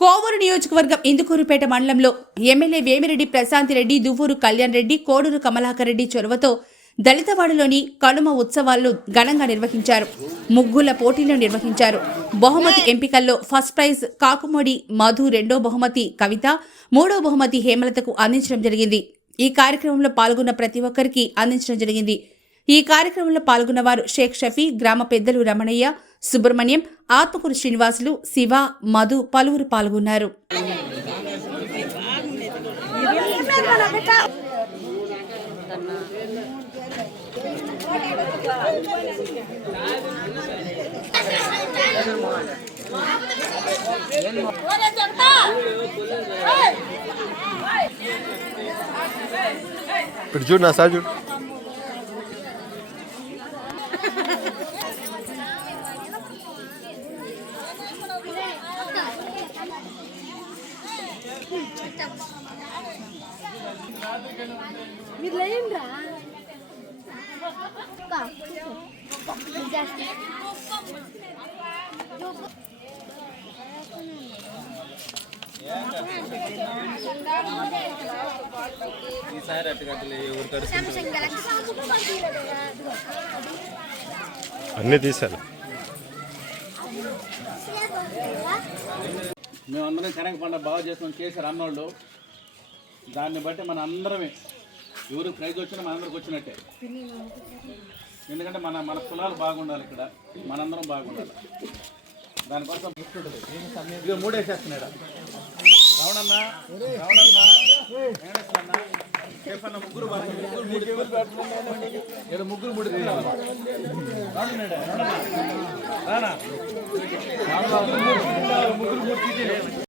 కోవూరు నియోజకవర్గం ఇందుకూరుపేట మండలంలో ఎమ్మెల్యే వేమిరెడ్డి ప్రశాంతిరెడ్డి, దువ్వూరు కళ్యాణ్ రెడ్డి, కోడూరు కమలాకర్ రెడ్డి చొరవతో దళితవాడలోని కనుమ ఉత్సవాలను ఘనంగా నిర్వహించారు. ముగ్గుల పోటీలను నిర్వహించారు. బహుమతి ఎంపికల్లో ఫస్ట్ ప్రైజ్ కాకుమడి మధు, రెండో బహుమతి కవిత, మూడో బహుమతి హేమలతకు అందించడం జరిగింది. ఈ కార్యక్రమంలో పాల్గొన్న ప్రతి ఒక్కరికి అందించడం జరిగింది. ఈ కార్యక్రమంలో పాల్గొన్న వారు షేక్ షఫీ, గ్రామ పెద్దలు రమణయ్య, సుబ్రహ్మణ్యం, ఆత్మకూరు శ్రీనివాసులు, శివ, మధు పలువురు పాల్గొన్నారు. ఇప్పుడు చూడు నా సార్ చూడు. మీరు లేండ్రా అన్నీ తీసాను. మేమందరం కనక పండుగ బాగా చేస్తున్నాం చేశారు అన్నోళ్ళు. దాన్ని బట్టి మన అందరమే ఎవరికి ప్రైజ్ వచ్చినా మనందరికి వచ్చినట్టే. ఎందుకంటే మన మన కులాలు బాగుండాలి, ఇక్కడ మనందరం బాగుండాలి. దానికోసం ఇక మూడేసేస్తున్నాడు రావణన్న, రావణన్న, వెంకటేశ్వరన్న, కేఫన్న, ముగ్గురు ముగ్గురు ముడి రానా ముగ్గురు మూడు